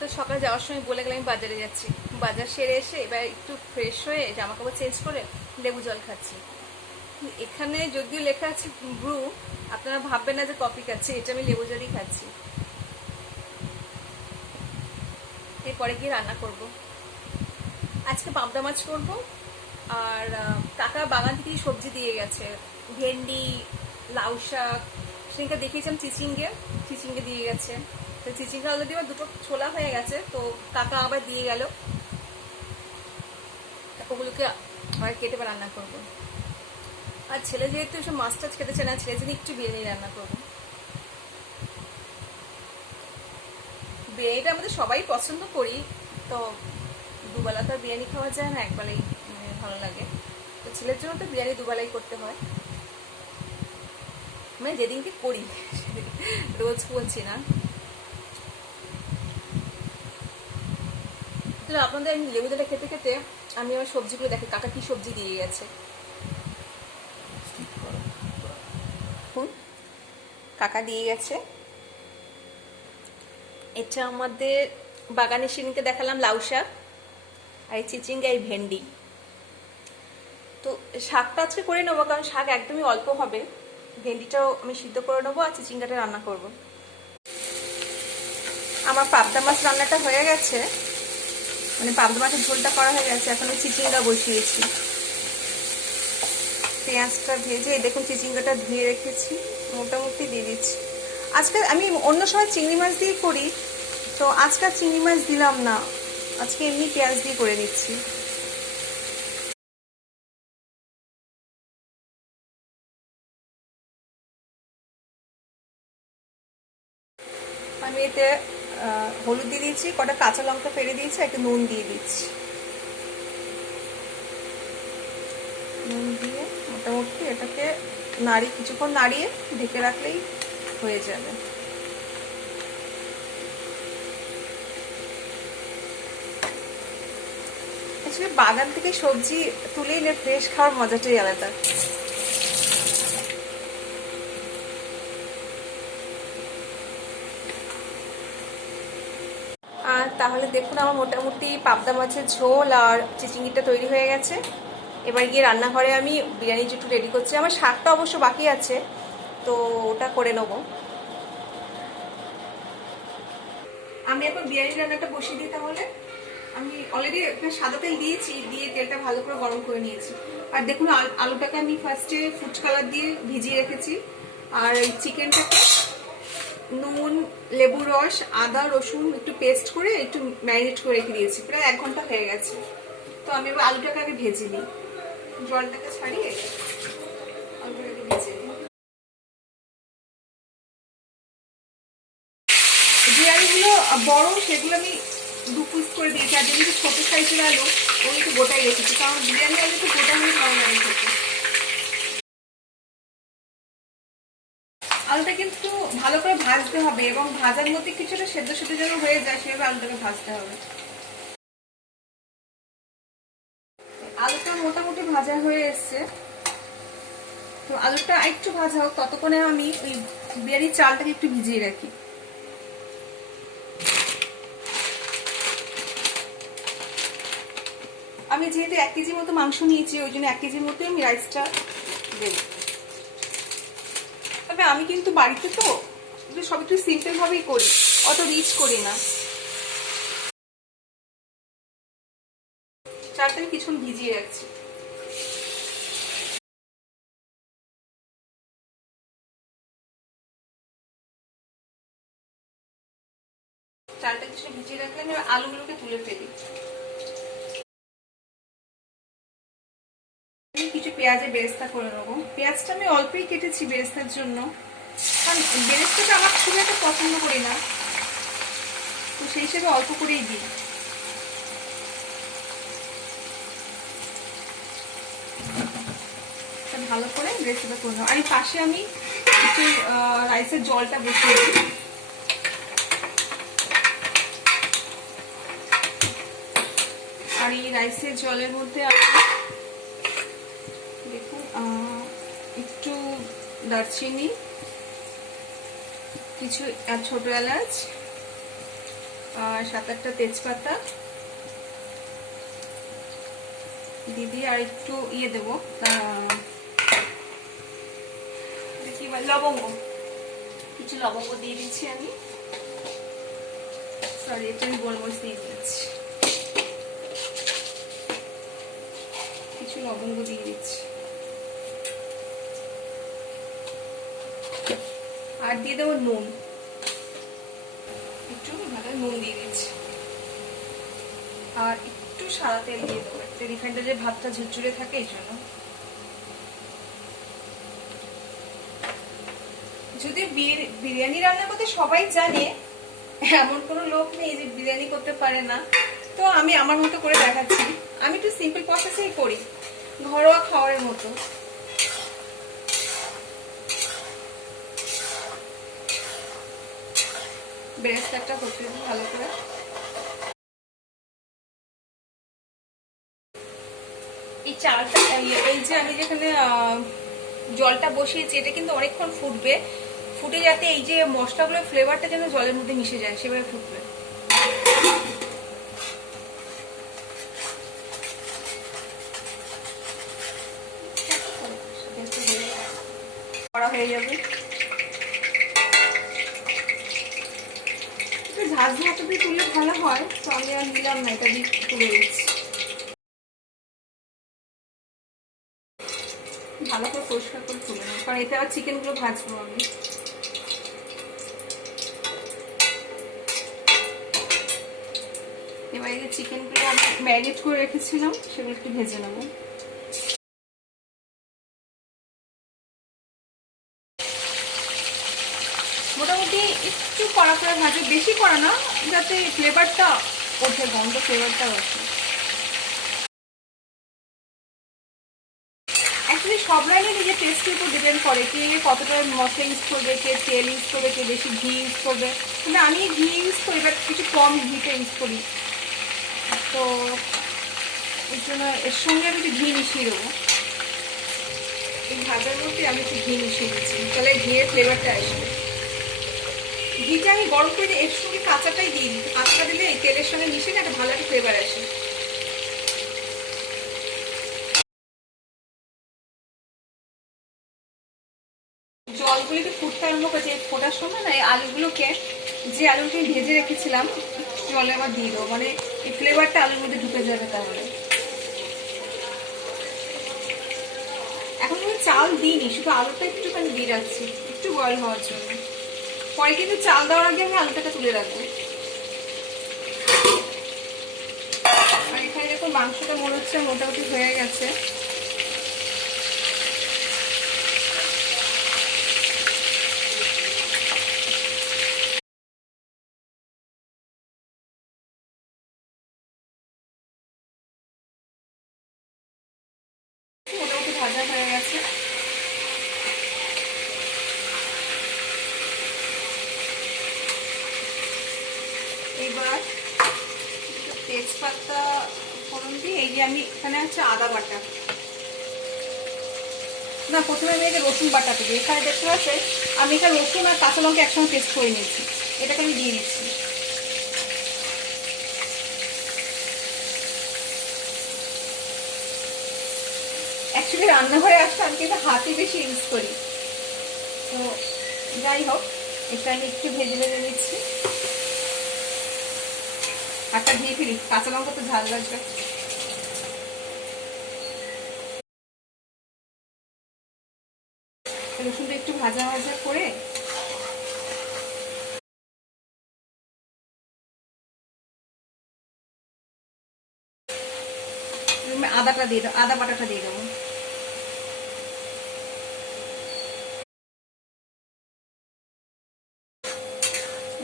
আপনার সকালে যাওয়ার সময় বলে গেলে আমি বাজারে যাচ্ছি, বাজার সেরে এসে এবার একটু ফ্রেশ হয়ে জামা কাপড় চেঞ্জ করে লেবু জল খাচ্ছি। এখানে যদিও লেখা আছে ব্রু, আপনারা ভাববেন না যে কফি খাচ্ছি, এটা আমি লেবু জলই খাচ্ছি। এরপরে গিয়ে রান্না করব। আজকে পাবদা মাছ করব। আর কাকা বাগান থেকে সবজি দিয়ে গেছে, ভেন্ডি, লাউ শাক, সেদিনকে দেখিয়েছিলাম চিচিঙ্গে দিয়ে গেছে। তো চিচিঙ্গা অলরেডি আমার দুটো ছোলা হয়ে গেছে, তো কাকা আবার দিয়ে গেল, ওগুলোকে আবার কেটে রান্না করব। আর ছেলে যেহেতু এসব মাছ টাছ খেতে চায় না, ছেলের জন্য একটু বিরিয়ানি রান্না করব। বিরিয়ানিটা আমাদের সবাই পছন্দ করি, তো দুবেলা তো আর বিরিয়ানি খাওয়া যায় না, একবেলাই ভালো লাগে। তো ছেলের জন্য তো বিরিয়ানি দুবেলাই করতে হয়, মানে যেদিনকে করি, রোজ বলছি না। আপনাদের আমি লেবু জলটা খেতে খেতে আমি আমার সবজিগুলো দেখি কাকা কি সবজি দিয়ে গেছে। কাকা দিয়ে গেছে, এটা আমাদের বাগানের সেদিনকে দেখালাম লাউ শাক, আর এই চিচিঙ্গা, এই ভেন্ডি। তো শাকটা আজকে করে নেবো, কারণ শাক একদমই অল্প হবে। ভেন্ডিটাও আমি সিদ্ধ করে নেবো, আর চিচিঙ্গাটা রান্না করব। আমার পাবদা মাছ রান্নাটা হয়ে গেছে, মানে পাবদা মাছের ঝোলটা করা হয়ে গেছে। এখন চিচিঙ্গা বসিয়েছি, পেঁয়াজটা ভেজে দেখুন চিচিঙ্গাটা ধুয়ে রেখেছি, মোটামুটি দিয়ে দিচ্ছি। আজকে আমি অন্য সময় চিংড়ি মাছ দিয়ে করি, তো আজকে চিংড়ি মাছ দিলাম না, আজকে এমনি পেঁয়াজ দিয়ে করে দিচ্ছি। আমি এতে হলুদ দিয়ে দিয়েছি, কটা কাঁচা লঙ্কা ফেলে দিয়েছি, একটু নুন দিয়ে দিচ্ছি। নুন দিয়ে মোটামুটি এটাকে কিছুক্ষণ নাড়িয়ে ঢেকে রাখলেই হয়ে যাবে। আসলে বাগান থেকে সবজি তুলে এনে ফ্রেশ খাওয়ার মজাটাই আলাদা। আর তাহলে দেখুন আমার মোটামুটি পাবদা মাছের ঝোল আর চিচিঙ্গিটা তৈরি হয়ে গেছে। এবার গিয়ে রান্নাঘরে আমি বিরিয়ানি একটু রেডি করছি। আমার শাকটা অবশ্য বাকি আছে, তো ওটা করে নেব। আমি এখন বিরিয়ানি রান্নাটা বসিয়ে দিই। তাহলে আমি অলরেডি সাদা তেল দিয়েছি, দিয়ে তেলটা ভালো করে গরম করে নিয়েছি। আর দেখুন আলুটাকে আমি ফার্স্টে ফুড কালার দিয়ে ভিজিয়ে রেখেছি, আর এই চিকেনটাকে নুন, লেবু রস, আদা রসুন একটু পেস্ট করে একটু ম্যারিনেট করে রেখে দিয়েছি, প্রায় 1 ঘন্টা হয়ে গেছে। তো আমি এবার আলুটাকে আগে ভেজে নিই, জলটাকে ছাড়িয়ে আলুটাকে ভেজে নিই। যে আলুগুলো বড় সেগুলো আমি 2 পিস করে দিয়েছি, আর যেগুলো ছোট সাইজের আলু ওগুলো একটু গোটাই রেখেছি, কারণ বিরিয়ানি আলু একটু গোটা হয়ে ভালো লাগে খেতে। আলুটা কিন্তু ভালো করে ভাজতে হবে, এবং ভাজার মধ্যে কিছুটা সেদ্ধ সেদ্ধ যেন হয়ে যায় সেভাবে আলুটাকে ভাজতে হবে। আলুটা মোটামুটি ভাজা হয়ে এসছে, তো আলুটা একটু ভাজা হোক, ততক্ষণে আমি ওই বিরিয়ানির চালটাকে একটু ভিজিয়ে রাখি। আমি যেহেতু 1 কেজি মতো মাংস নিয়েছি, ওই জন্য 1 কেজির মতো আমি রাইসটা দেব। তবে আমি কিন্তু বাড়িতে তো সব একটু সিম্পল ভাবেই করি, অত রিচ করি না। চালটাকে কিছুক্ষণ ভিজিয়ে রাখছি। চালটা কিছু ভিজিয়ে রাখলে আমি আলুগুলোকে তুলে ফেলি। কিছু পেঁয়াজের বেরেস্তা করে নেবো। পেঁয়াজটা আমি অল্পই কেটেছি বেরেস্তার জন্য, কারণ বেরেস্তাটা আমার খুব একটা পছন্দ করি না, তো সেই হিসেবে অল্প করেই দিই। ভালো করে বেরেস্তাটা করে নেবো। আমি পাশে আমি একটু রাইসের জলটা বসিয়ে দিই। আর এই রাইসের জলের মধ্যে আমি দেখুন একটু দারচিনি, কিছু ছোট এলাচ, আর 7-8টা তেজপাতা দিয়ে আর একটু ইয়ে দেবো, কি বলে, লবঙ্গ, কিছু লবঙ্গ দিয়ে দিচ্ছি আমি। সরি, এটা আমি গোলমরিচ দিয়ে দিচ্ছি, কিছু লবঙ্গ দিয়ে দিচ্ছি। আর দিয়ে দেবো নুন, একটু ভালো নুন দিয়ে দিচ্ছি। আর একটু সাদা তেল দিয়ে দেবো, একটা রিফাইন্ড যে ভাতটা ঝুরঝুরে থাকে এই জন্য। যদি বিরিয়ানি রান্না করতে সবাই জানে, এমন কোনো লোক নেই যে বিরিয়ানি করতে পারে না, তো আমি আমার মতো করে দেখাচ্ছি। আমি একটু সিম্পল প্রসেসেই করি, ঘরোয়া খাওয়ারের মতো। বেরেস্তাটা করতে ভালো করে। এই চালটা, এই যে আমি যেখানে জলটা বসিয়েছি, এটা কিন্তু অনেকক্ষণ ফুটবে। ফুটে যাতে এই যে মশলাগুলোর ফ্লেভারটা যেন জলের মধ্যে মিশে যায়, সেভাবে ফুটবে। করা হয়ে যাবে। ঝাঁঝ ভাত দিয়ে তুললে ভালো হয়, তো আমি আর নিলাম না, এটা দিয়ে তুলে দিচ্ছি। ভালো করে পরিষ্কার করে তুলে নেব, কারণ এতে আবার চিকেনগুলো ভাজবো আমি। এবার এই যে চিকেনগুলো আমি ম্যারিনেট করে রেখেছিলাম, সেগুলো একটু ভেজে নেবো। মোটামুটি একটু কড়া করে ভাজো, বেশি কড়া না, যাতে ফ্লেভারটা ওঠে, গন্ধ ফ্লেভারটা ওঠে। অ্যাকচুয়ালি সব রান্নাই নিজের টেস্টের উপর ডিপেন্ড করে, কে কতটা মশলা ইউজ করবে, কে তেল ইউজ করবে, কে বেশি ঘি ইউজ করবে। কিন্তু আমি ঘি ইউজ করি, বাট কিছু কম ঘিটা ইউজ করি, তো এর জন্য এর সঙ্গে আমি একটু ঘি মিশিয়ে দেবো। এই ভাজার মধ্যে আমি একটু ঘি মিশিয়ে দিচ্ছি, তাহলে ঘিয়ের ফ্লেভারটা আসবে। ঘিটা আমি গরম করে এর সঙ্গে কাঁচাটাই দিই, কাঁচাটা দিলে এই তেলের সঙ্গে মিশে না একটা ভালো একটা ফ্লেভার আসে। জলগুলো একটু ফুটতে আরম্ভ করেছে, ফোটার সময় না এই আলুগুলোকে, যে আলুগুলো ভেজে রেখেছিলাম, জলে আবার দিয়ে দেবো, মানে এই ফ্লেভারটা আলুর মধ্যে ঢুকে যাবে। তাহলে এখন আমি চাল দিইনি, শুধু আলুটা একটুখানি দিয়ে রাখছি একটু বয়েল হওয়ার জন্য। পরে কিন্তু চাল দেওয়ার আগে আমি আলুটাকে তুলে রাখবো। আর এখানে দেখুন মাংসটা মনে হচ্ছে মোটামুটি হয়ে গেছে। মোটামুটি ভাজা হয়ে গেছে। এবার তেজপাতা ফোড়ন দিয়ে, এই যে আমি এখানে আছে আদা বাটা, না প্রথমে আমি এটা রসুন বাটাতে দিই। এখানে দেখতে পাচ্ছে আমি এখানে রসুন আর কাঁচা লঙ্কা একসঙ্গে পেস্ট করে নিয়েছি, এটাকে আমি দিয়ে দিচ্ছি। অ্যাকচুয়ালি রান্নাঘরে আসতে আমি কিন্তু হাতই বেশি ইউজ করি, তো যাই হোক এটা আমি একটু ভেজে ভেজে নিচ্ছি। একটা দিয়ে ফেলি, কাঁচা লঙ্কা তো ঝাল লাগবে। রসুনটা একটু ভাজা ভাজা করে আদাটা দিয়ে দেবো, আদা বাটাটা দিয়ে দেবো।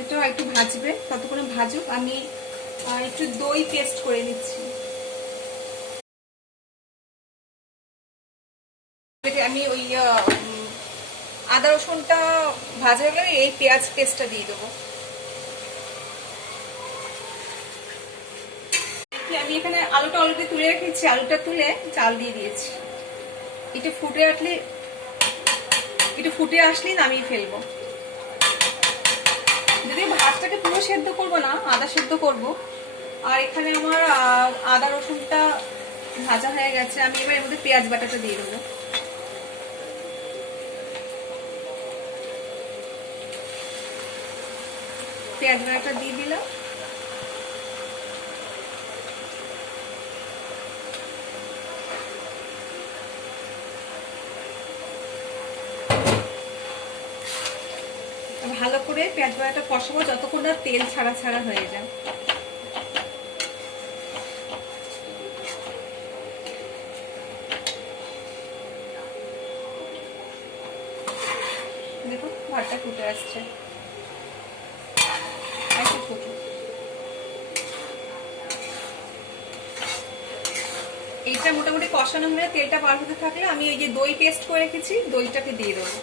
এটা একটু ভাজবে, ততক্ষণে ভাজুক। আমি একটু দই পেস্ট করে নিচ্ছি। আমি ওই আদা রসুনটা ভাজা হয়ে গেলে এই পেঁয়াজ পেস্টটা দিয়ে দেবো। আমি এখানে আলুটা অলরেডি তুলে রেখেছি, আলুটা তুলে চাল দিয়ে দিয়েছি। একটু ফুটে আসলেই নামিয়ে ফেলবো। যদি ভাত মাছটাকে পুরো সেদ্ধ করবো না, আদা সেদ্ধ করব। আর এখানে আমার আদা রসুনটা ভাজা হয়ে গেছে। আমি এবার এর মধ্যে পেঁয়াজ বাটাটা দিয়ে দেবো। পেঁয়াজ বাটাটা দিয়ে দিলাম। ভালো করে পেঁয়াজ বাটাটা কষাবো যতক্ষণ না তেল ছাড়া ছাড়া হয়ে যায়। দেখুন ভাতটা ফুটে আসছে। এইটা মোটামুটি কষানো হলে তেলটা বার হতে থাকলে আমি ওই যে দই পেস্ট করে রেখেছি দইটাকে দিয়ে দেবো।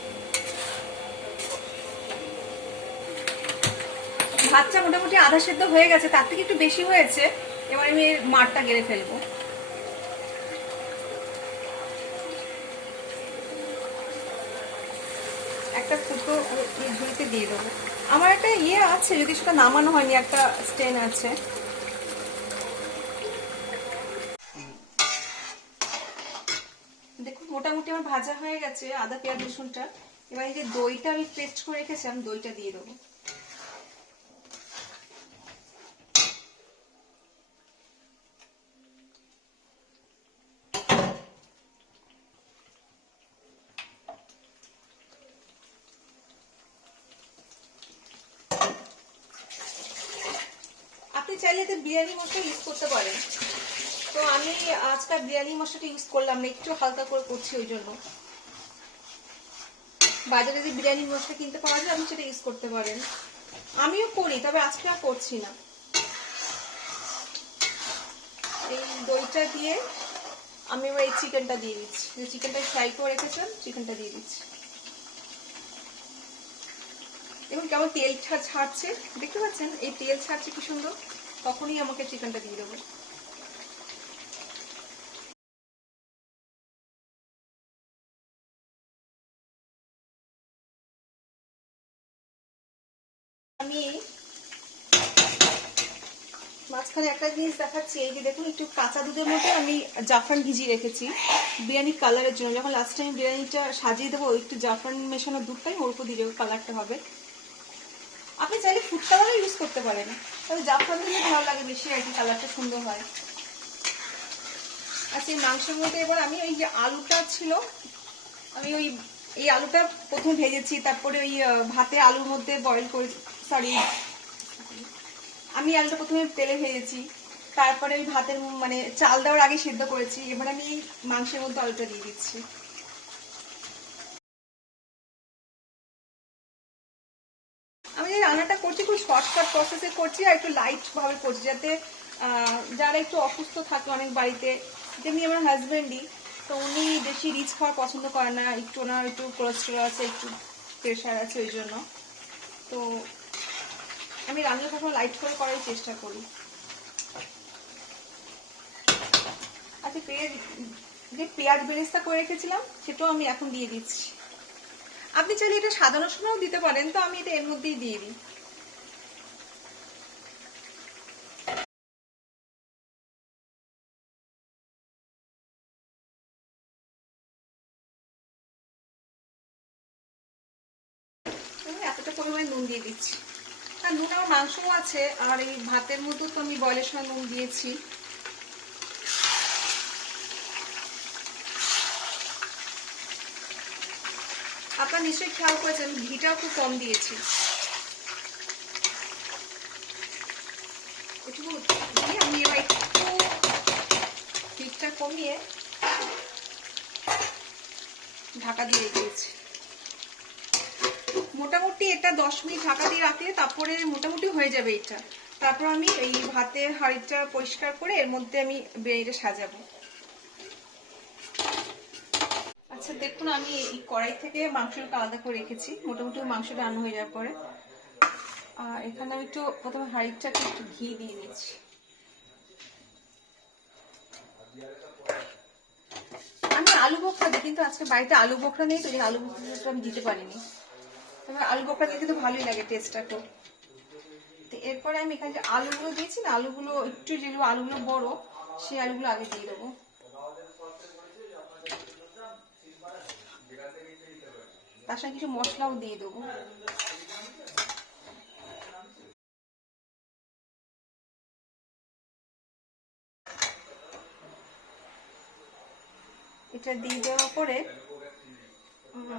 ভাতটা মোটামুটি আধা সেদ্ধ হয়ে গেছে, তার থেকে একটু বেশি হয়েছে। এবার আমি এর মারটা গেড়ে ফেলবো। একটা ফুটো ঝুড়িতে দিয়ে দেবো। আমার একটা ইয়ে আছে, যদি সেটা নামানো হয়নি, একটা স্টেন আছে। দেখুন মোটামুটি আমার ভাজা হয়ে গেছে আদা পেঁয়াজ রসুনটা। এবার এই যে দইটা আমি পেস্ট করে রেখেছিলাম দইটা দিয়ে দেবো। আপনি চাইলে এতে বিরিয়ানি মশলা ইউজ করতে পারেন, তো আমি আজকাল বিরিয়ানি মশলাটা ইউজ করলাম না, একটু হালকা করে করছি। ওই জন্য বাজারে যে বিরিয়ানি মশলা কিনতে পাওয়া যায় আপনি সেটা ইউজ করতে পারেন। আমিও করি, তবে আজকে আর করছি না। এই দইটা দিয়ে আমি এবার এই চিকেনটা দিয়ে দিচ্ছি। যে চিকেনটা ফ্রাই করে রেখেছিলাম চিকেনটা দিয়ে দিচ্ছি। এবং কেমন তেল ছাড়ছে দেখতে পাচ্ছেন, এই তেল ছাড়ছে কি সুন্দর। তখনই আমাকে চিকেনটা দিয়ে দেবো। আমি মাঝখানে একটা জিনিস দেখাচ্ছি, এই যে দেখুন একটু কাঁচা দুধের মধ্যে আমি জাফরান ভিজিয়ে রেখেছি বিরিয়ানির কালারের জন্য। যখন লাস্ট টাইম বিরিয়ানিটা সাজিয়ে দেবো একটু জাফরান মেশানো দুধটাই ওর উপর দিয়ে দেবো, কালারটা হবে। আপনি চাইলে ফুড কালারও ইউজ করতে পারেন, তবে জাফরান দিলে ভালো লাগে বেশি আর কি, কালারটা সুন্দর হয়। আচ্ছা এই মাংসের মধ্যে এবার আমি ওই যে আলুটা ছিল, আমি ওই এই আলুটা প্রথমে ভেজেছি, তারপরে ওই ভাতে আলুর মধ্যে বয়েল করে, সরি আমি আলুটা প্রথমে তেলে ভেজেছি, তারপরে ওই ভাতের মানে চাল দেওয়ার আগে সেদ্ধ করেছি। এবার আমি এই মাংসের মধ্যে আলুটা দিয়ে দিচ্ছি। আমি যে রান্নাটা করছি খুব শর্টকাট প্রসেসে করছি আর একটু লাইট ভাবে করছি, যাতে যারা একটু অসুস্থ থাকে অনেক বাড়িতে, যেমনি আমার হাজব্যান্ডই, তো উনি বেশি রিচ খাওয়ার পছন্দ করে না, একটু ওনার একটু কোলেস্ট্রল আছে, একটু প্রেশার আছে, ওই জন্য তো আমি রান্না কখনো লাইট করে করার চেষ্টা করি। আচ্ছা যে পেঁয়াজ বেরেস্তা করে রেখেছিলাম সেটাও আমি এখন দিয়ে দিচ্ছি। আপনি চাইলে এটা সাজানোর সময়ও দিতে পারেন, তো আমি এটা এর মধ্যেই দিয়ে দিই। এতটা পরিমাণে নুন দিয়ে দিচ্ছি। আর নুন আমার মাংসও আছে, আর এই ভাতের মধ্যে তো আমি বয়লের সময় নুন দিয়েছি। আপনারা নিশ্চয়ই খেয়াল করেছেন ঘিটাও খুব কম দিয়েছি। এটুকু দিয়ে আমি এবার একটু ঘিটা কমিয়ে ঢাকা দিয়ে রেখেছি। মোটামুটি এটা 10 মিনিট ঢাকা দিয়ে রাখলে তারপরে মোটামুটি হয়ে যাবে এটা। তারপর আমি এই ভাতের হাঁড়িটা পরিষ্কার করে এর মধ্যে আমি বিরিয়ানিটা সাজাবো। আচ্ছা দেখুন আমি এই কড়াই থেকে মাংসটা আলাদা করে রেখেছি, মোটামুটি মাংসটা রান্না হয়ে যাওয়ার পরে। আর এখানে আমি একটু প্রথমে হাঁড়িটাকে একটু ঘি দিয়ে দিচ্ছি। আমি আলু বোখরা দিই, কিন্তু আজকে বাড়িতে আলু বোখরা নেই, তো আলু বোখরা আমি দিতে পারিনি। তবে আলু বোখরা দিয়ে কিন্তু ভালোই লাগে টেস্টটা। তো তো এরপরে আমি এখানে যে আলুগুলো দিয়েছি না, আলুগুলো একটু যেগুলো আলুগুলো বড় সেই আলুগুলো আগে দিয়ে দেবো। তার সঙ্গে কিছু মশলাও দিয়ে দেবো। এটা দিয়ে দেওয়ার পরে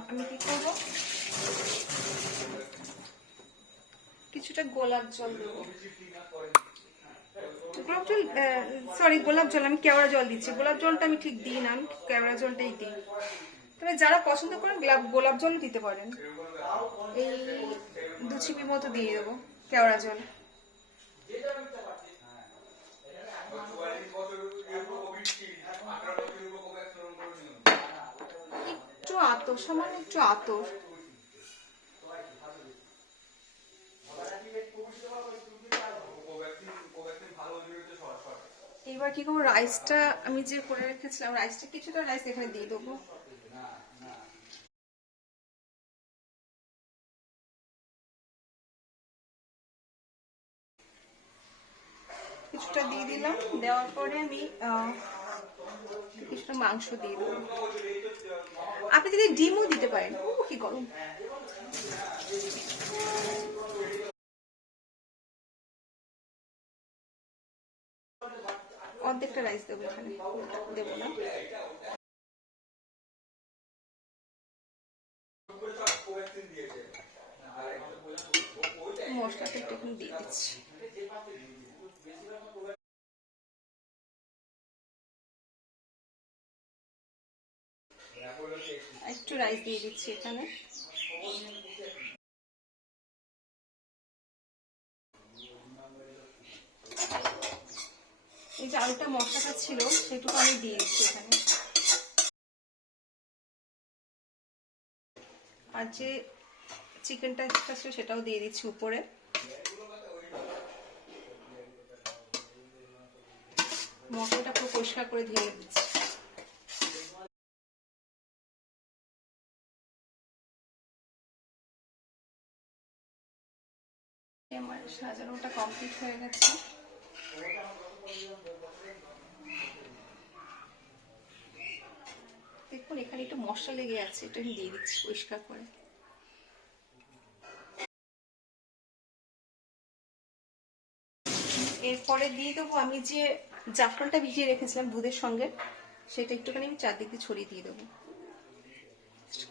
আমি কি করবো, কিছুটা গোলাপ জল দেবো। গোলাপ জল, সরি গোলাপ জল, আমি কেওড়া জল দিচ্ছি। গোলাপ জলটা আমি ঠিক দিই না, আমি কেওড়া জলটাই দিই। তবে যারা পছন্দ করেন গোলাপ জল দিতে পারেন। এই 2 চিপি মতো দিয়ে দেবো কেওড়া জল। একটু আতর, সামান্য একটু আতর। এবার কি করবো, রাইসটা আমি যে করে রেখেছিলাম, রাইসটা কিছুটা রাইস এখানে দিয়ে দেবো। কিছুটা দিয়ে দিলাম। দেওয়ার পরে আমি কিছুটা মাংস দিয়ে দেবো। আপনি যদি ডিমও দিতে পারেন। কি গরম! অর্ধেকটা রাইস দেবো এখানে, দেবো না। মশলাটা একটু এখন দিয়ে দিচ্ছি। একটু রাইস দিয়ে দিচ্ছি এখানে। এই যে আলুটা মশলাটা ছিল সেটুকু আমি দিয়ে দিচ্ছি এখানে। আর যে চিকেনটা ছিল সেটাও দিয়ে দিচ্ছি উপরে। মশলাটা পুরো পরিষ্কার করে ধুয়ে দিচ্ছি। আমার সাজানোটা কমপ্লিট হয়ে গেছে। দেখুন এখানে একটু মশলা লেগে আছে, এটা আমি দিয়ে দিচ্ছি পরিষ্কার করে। এরপরে দিয়ে দেবো আমি যে জাফরানটা ভিজিয়ে রেখেছিলাম দুধের সঙ্গে, সেটা একটুখানি আমি চারদিক দিয়ে ছড়িয়ে দিয়ে দেবো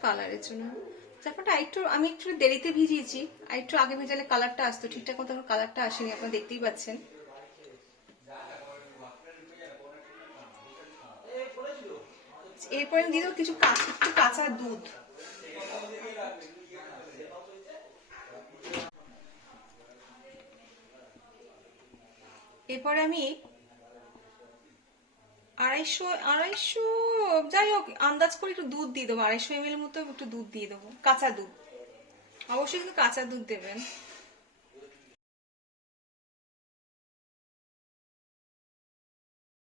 কালারের জন্য। জাফরানটা আমি একটু দেরিতে ভিজিয়েছি, আর একটু আগে ভেজালে কালারটা আসতো, ঠিকঠাক মতো কালারটা আসেনি, আপনারা দেখতেই পাচ্ছেন। এরপরে আমি দিয়ে দেবো একটু কাঁচা দুধ। এরপরে আমি 250 যাই হোক আন্দাজ করে একটু দুধ দিয়ে দেবো, 250 ml মতো একটু দুধ দিয়ে দেবো, কাঁচা দুধ। অবশ্যই কিন্তু কাঁচা দুধ দেবেন।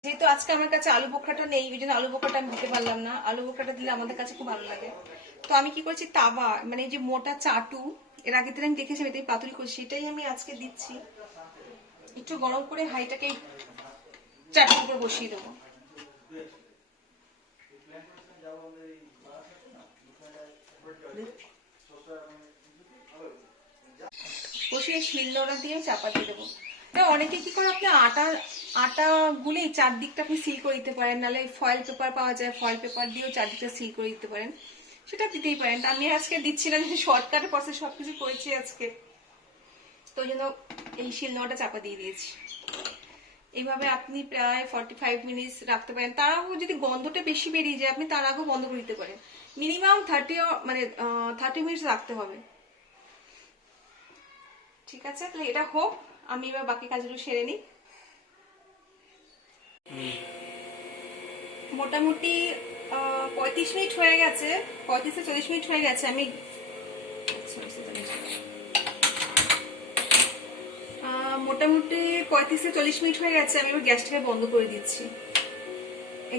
যেহেতু আজকে আমার কাছে আলু বোখরাটা নেই, ওই জন্য আলু বোখরাটা আমি দিতে পারলাম না। আলু বোখরাটা দিলে আমাদের কাছে খুব ভালো লাগে। তো আমি কি করছি, তাওয়া মানে যে মোটা চাটু, এর আগের দিন আমি দেখেছি এটাই পাতুরি করছি, সেটাই আমি আজকে দিচ্ছি। একটু গরম করে হাঁড়িটাকে চাটুর উপর বসিয়ে দেবো। বসিয়ে শিলনোড়া দিয়ে চাপা দিয়ে দেবো। অনেকে কি করে, আপনি আটা গুলে চারদিকটা আপনি সিল করে দিতে পারেন, নাহলে ফয়েল পেপার পাওয়া যায়, ফয়েল পেপার দিয়েও চারদিকটা সিল করে দিতে পারেন, সেটা দিতেই পারেন। আমি আজকে দিচ্ছিলাম, শর্টকাটের প্রসেস সবকিছু করেছি আজকে, তো ওই জন্য এই শিলনোড়াটা চাপা দিয়ে দিয়েছি। এইভাবে আপনি প্রায় 45 মিনিটস রাখতে পারেন। তার আগেও যদি গন্ধটা বেশি বেরিয়ে যায়, আপনি তার আগেও বন্ধ করে দিতে পারেন। মিনিমাম 30 মিনিটস রাখতে হবে। ঠিক আছে, তাহলে এটা হোক, আমি এবার বাকি কাজগুলো সেরে নিই। মোটামুটি 35 মিনিট হয়ে গেছে, 35 থেকে 40 মিনিট হয়ে গেছে। আমি মোটামুটি 35 থেকে 40 মিনিট হয়ে গেছে। আমি এবার গ্যাসটাকে বন্ধ করে দিচ্ছি।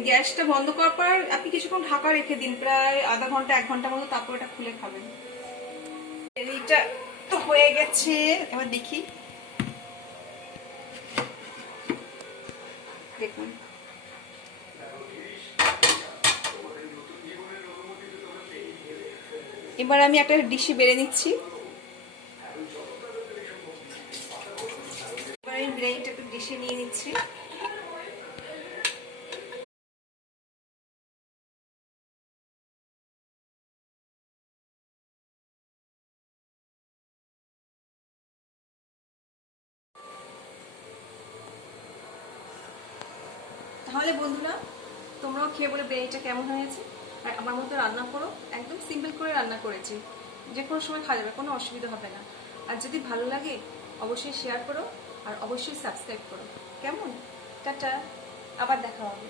গ্যাসটা বন্ধ করার পর আপনি কিছুক্ষণ ঢাকা রেখে দিন, প্রায় আধা ঘন্টা 1 ঘন্টা মতো, তারপর এটা খুলে খাবেন। এইটা তো হয়ে গেছে, এবার দেখি। দেখুন। এবার আমি একটা ডিশে বেড়ে নিচ্ছি। এবার আমি বিরিয়ানিটা একটা ডিশে নিয়ে নিচ্ছি। তাহলে বন্ধুরা, তোমরাও খেয়ে বলে বিরিয়ানিটা কেমন হয়েছে, আর আমার মতো রান্না করো। একদম সিম্পল করে রান্না করেছি, যে কোনো সময় খাওয়া যাবে, কোনো অসুবিধা হবে না। আর যদি ভালো লাগে অবশ্যই শেয়ার করো, আর অবশ্যই সাবস্ক্রাইব করো। কেমন? টাটা, আবার দেখা হবে।